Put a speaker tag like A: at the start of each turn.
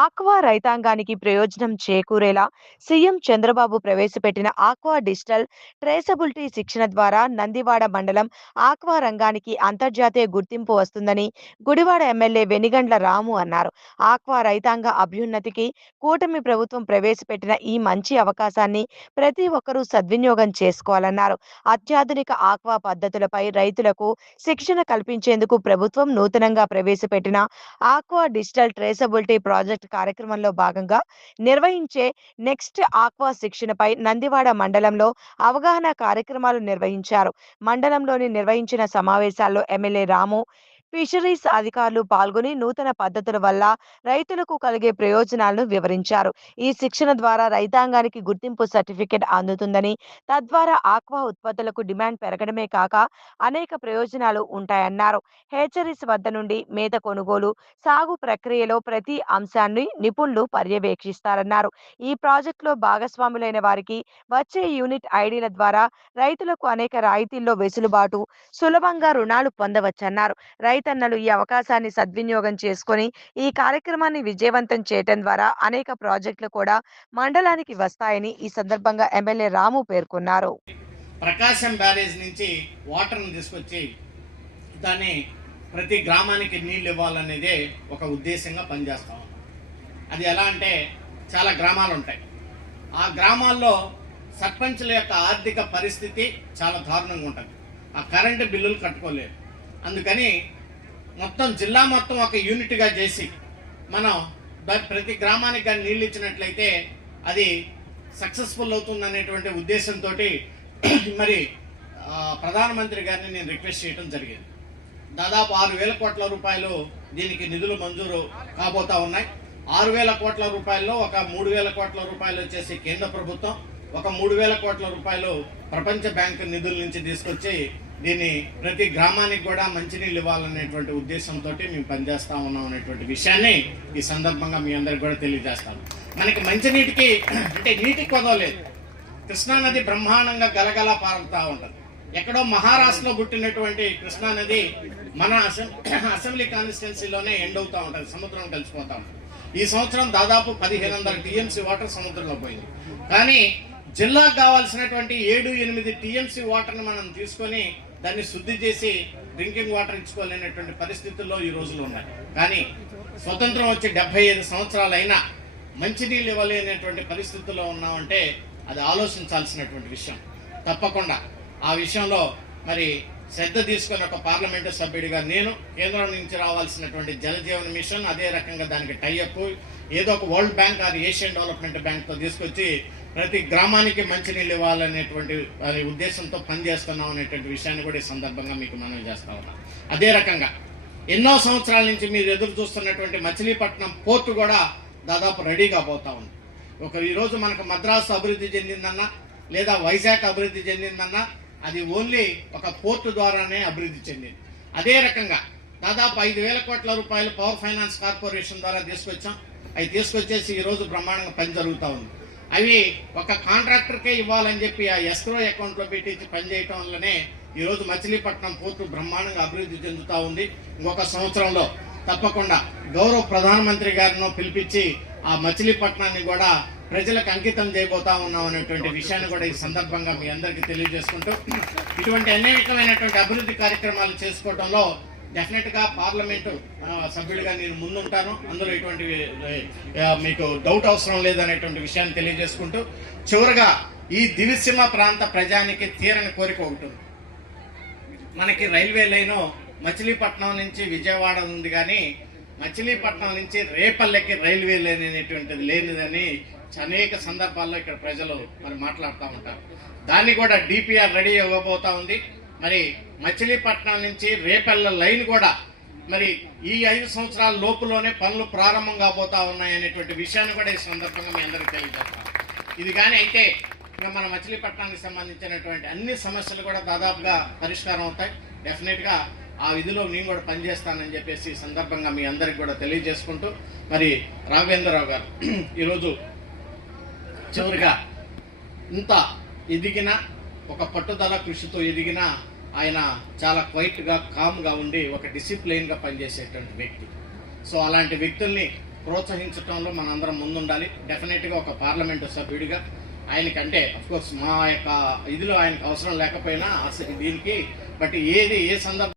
A: Aqua రైతాంగానికి ప్రయోజనం చేకూరేలా CM Chandrababu ప్రవేశపెట్టిన ఆక్వా డిజిటల్ ట్రేసబిలిటీ శిక్షణ ద్వారా నందివాడ మండలం ఆక్వా రంగానికి అంతర్జాతీయ గుర్తింపు వస్తుందని గుడివాడ ఎమ్మెల్యే వెనిగండ్ల రాము అన్నారు. ఆక్వా రైతాంగ అభ్యున్నతికి కూటమి ప్రభుత్వం ప్రవేశపెట్టిన ఈ మంచి అవకాశాన్ని ప్రతి ఒక్కరూ సద్వినియోగం చేసుకోవాలన్నారు. అత్యాధునిక ఆక్వా పద్ధతులపై రైతులకు శిక్షణ కల్పించేందుకు ప్రభుత్వం నూతనంగా ప్రవేశపెట్టిన ఆక్వా డిజిటల్ ట్రేసబిలిటీ ప్రాజెక్ట్ కార్యక్రమంలో భాగంగా నిర్వహించే నెక్స్ట్ ఆక్వా శిక్షణపై నందివాడ మండలంలో అవగాహన కార్యక్రమాలు నిర్వహించారు. మండలంలోని నిర్వహించిన సమావేశాల్లో ఎమ్మెల్యే రాము ఫిషరీస్ అధికారులు పాల్గొని నూతన పద్ధతుల వల్ల రైతులకు కలిగే ప్రయోజనాలను వివరించారు. ఈ శిక్షణ ద్వారా రైతాంగానికి గుర్తింపు సర్టిఫికెట్ అందుతుందని తద్వారా ఆక్వా ఉత్పత్తులకు డిమాండ్ పెరగడమే కాక అనేక ప్రయోజనాలు ఉంటాయన్నారు. హేచరీస్ వద్ద నుండి మేత కొనుగోలు సాగు ప్రక్రియలో ప్రతి అంశాన్ని నిపుణులు పర్యవేక్షిస్తారన్నారు. ఈ ప్రాజెక్టులో భాగస్వాములైన వారికి వచ్చే యూనిట్ ఐడీల ద్వారా రైతులకు అనేక రాయితీల్లో వెసులుబాటు సులభంగా రుణాలు పొందవచ్చన్నారు. రైతన్నలు ఈ అవకాశాన్ని సద్వినియోగం చేసుకొని ఈ కార్యక్రమాన్ని విజయవంతం చేయటం ద్వారా అనేక ప్రాజెక్టులు కూడా మండలానికి వస్తాయని ఈ సందర్భంగా ఎమ్మెల్యే రాము పేర్కొన్నారు.
B: ప్రకాశం బ్యారేజ్ నుంచి వాటర్ని తీసుకొచ్చి దాన్ని ప్రతి గ్రామానికి నీళ్ళు ఇవ్వాలనేదే ఒక ఉద్దేశంగా పనిచేస్తాం అది ఎలా అంటే చాలా గ్రామాలు ఉంటాయి. ఆ గ్రామాల్లో సర్పంచుల యొక్క ఆర్థిక పరిస్థితి చాలా దారుణంగా ఉంటుంది. ఆ కరెంటు బిల్లులు కట్టుకోలేరు. అందుకని మొత్తం జిల్లా మొత్తం ఒక యూనిట్గా చేసి మనం ప్రతి గ్రామానికి కానీ నీళ్ళు ఇచ్చినట్లయితే అది సక్సెస్ఫుల్ అవుతుంది అనేటువంటి ఉద్దేశంతో మరి ప్రధానమంత్రి గారిని నేను రిక్వెస్ట్ చేయడం జరిగింది. దాదాపు ఆరు వేల కోట్ల రూపాయలు దీనికి నిధులు మంజూరు కాబోతా ఉన్నాయి. ఆరు వేల కోట్ల రూపాయల్లో ఒక మూడు వేల కోట్ల రూపాయలు వచ్చేసి కేంద్ర ప్రభుత్వం ఒక మూడు వేల కోట్ల రూపాయలు ప్రపంచ బ్యాంక్ నిధుల నుంచి తీసుకొచ్చి దీన్ని ప్రతి గ్రామానికి కూడా మంచినీళ్ళు ఇవ్వాలనేటువంటి ఉద్దేశంతో మేము పనిచేస్తా ఉన్నాం అనేటువంటి విషయాన్ని ఈ సందర్భంగా మీ అందరికి కూడా తెలియజేస్తాం. మనకి మంచినీటికి అంటే నీటికి కొదవలేదు కృష్ణానది బ్రహ్మాండంగా గలగల పారుతూ ఉంటుంది. ఎక్కడో మహారాష్ట్రలో పుట్టినటువంటి కృష్ణానది మన అసెంబ్లీ కాన్స్టిట్యున్సీలోనే ఎండ్ అవుతూ ఉంటుంది సముద్రం కలిసిపోతూ ఉంటుంది. ఈ సంవత్సరం దాదాపు పదిహేను వందల టీఎంసీ వాటర్ సముద్రంలో పోయింది. కానీ జిల్లాకు కావాల్సినటువంటి ఏడు ఎనిమిది టీఎంసీ వాటర్ని మనం తీసుకొని దాన్ని శుద్ధి చేసి డ్రింకింగ్ వాటర్ ఇచ్చుకోలేనటువంటి పరిస్థితుల్లో ఈ రోజులు ఉన్నాయి కానీ స్వతంత్రం వచ్చి డెబ్బై ఐదు సంవత్సరాలు అయినా మంచినీళ్ళు ఇవ్వలేనటువంటి పరిస్థితుల్లో ఉన్నామంటే అది ఆలోచించాల్సినటువంటి విషయం. తప్పకుండా ఆ విషయంలో మరి శ్రద్ధ తీసుకుని ఒక పార్లమెంటు సభ్యుడిగా నేను కేంద్రం నుంచి రావాల్సినటువంటి జలజీవన మిషన్ అదే రకంగా దానికి టైఅప్ ఏదో ఒక వరల్డ్ బ్యాంక్ అది ఏషియన్ డెవలప్మెంట్ బ్యాంక్తో తీసుకొచ్చి ప్రతి గ్రామానికి మంచినీళ్ళు ఇవ్వాలనేటువంటి అది ఉద్దేశంతో పనిచేస్తున్నాం అనేటువంటి విషయాన్ని కూడా ఈ సందర్భంగా మీకు మనం చేస్తా ఉన్నాం. అదే రకంగా ఎన్నో సంవత్సరాల నుంచి మీరు ఎదురు చూస్తున్నటువంటి మచిలీపట్నం పోర్టు కూడా దాదాపు రెడీగా పోతా ఉంది. ఒక ఈరోజు మనకు మద్రాసు అభివృద్ధి చెందిందన్నా లేదా వైజాగ్ అభివృద్ధి చెందిందన్నా అది ఓన్లీ ఒక పోర్టు ద్వారానే అభివృద్ధి చెందింది. అదే రకంగా దాదాపు ఐదు వేల కోట్ల రూపాయలు పవర్ ఫైనాన్స్ కార్పొరేషన్ ద్వారా తీసుకొచ్చాం. అవి తీసుకొచ్చేసి ఈరోజు బ్రహ్మాండంగా పని జరుగుతూ ఉంది. అవి ఒక కాంట్రాక్టర్కే ఇవ్వాలని చెప్పి ఆ ఎస్క్రో అకౌంట్లో పెట్టించి పనిచేయటం వల్లనే ఈరోజు మచిలీపట్నం పోర్టు బ్రహ్మాండంగా అభివృద్ధి చెందుతూ ఉంది. ఒక సంవత్సరంలో తప్పకుండా గౌరవ ప్రధానమంత్రి గారిను పిలిపించి ఆ మచిలీపట్నాన్ని కూడా ప్రజలకు అంకితం చేయబోతా ఉన్నాం అనేటువంటి విషయాన్ని కూడా ఈ సందర్భంగా మీ అందరికీ తెలియజేసుకుంటూ ఇటువంటి అనేకమైనటువంటి అభివృద్ధి కార్యక్రమాలు చేసుకోవడంలో డెఫినెట్గా పార్లమెంటు సభ్యుడిగా నేను ముందుంటాను. అందులో ఎటువంటి మీకు డౌట్ అవసరం లేదనేటువంటి విషయాన్ని తెలియజేసుకుంటూ చివరగా ఈ దివిసీమ ప్రాంత ప్రజానికి తీరని కోరిక ఒకటి మనకి రైల్వే లైను మచిలీపట్నం నుంచి విజయవాడ ఉంది కానీ మచిలీపట్నం నుంచి రేపల్లెకి రైల్వే లైన్ అనేటువంటిది లేనిదని అనేక సందర్భాల్లో ఇక్కడ ప్రజలు మరి మాట్లాడుతూ ఉంటారు. దాన్ని కూడా డిపిఆర్ రెడీ ఇవ్వబోతా ఉంది. మరి మచిలీపట్నం నుంచి రేపల్ల లైన్ కూడా మరి ఈ ఐదు సంవత్సరాల లోపులోనే పనులు ప్రారంభం కాబోతా ఉన్నాయి అనేటువంటి విషయాన్ని కూడా ఈ సందర్భంగా మీ అందరికీ తెలియజేస్తాం. ఇది కానీ అయితే ఇంకా మన మచిలీపట్నానికి సంబంధించినటువంటి అన్ని సమస్యలు కూడా దాదాపుగా పరిష్కారం అవుతాయి. డెఫినెట్గా ఆ విధిలో నేను కూడా పనిచేస్తానని చెప్పేసి ఈ సందర్భంగా మీ అందరికి కూడా తెలియజేసుకుంటూ మరి రాఘవేంద్రరావు గారు ఈరోజు చివరిగా ఇంత ఎదిగిన ఒక పట్టుదల కృషితో ఎదిగిన ఆయన చాలా క్వైట్గా కామ్గా ఉండి ఒక డిసిప్లైన్గా పనిచేసేటువంటి వ్యక్తి. సో అలాంటి వ్యక్తుల్ని ప్రోత్సహించడంలో మనందరం ముందుండాలి. డెఫినెట్గా ఒక పార్లమెంటు సభ్యుడిగా ఆయనకంటే అఫ్కోర్స్ మా యొక్క ఇదిలో ఆయనకు అవసరం లేకపోయినా అసలు దీనికి బట్ ఏది ఏ సందర్భం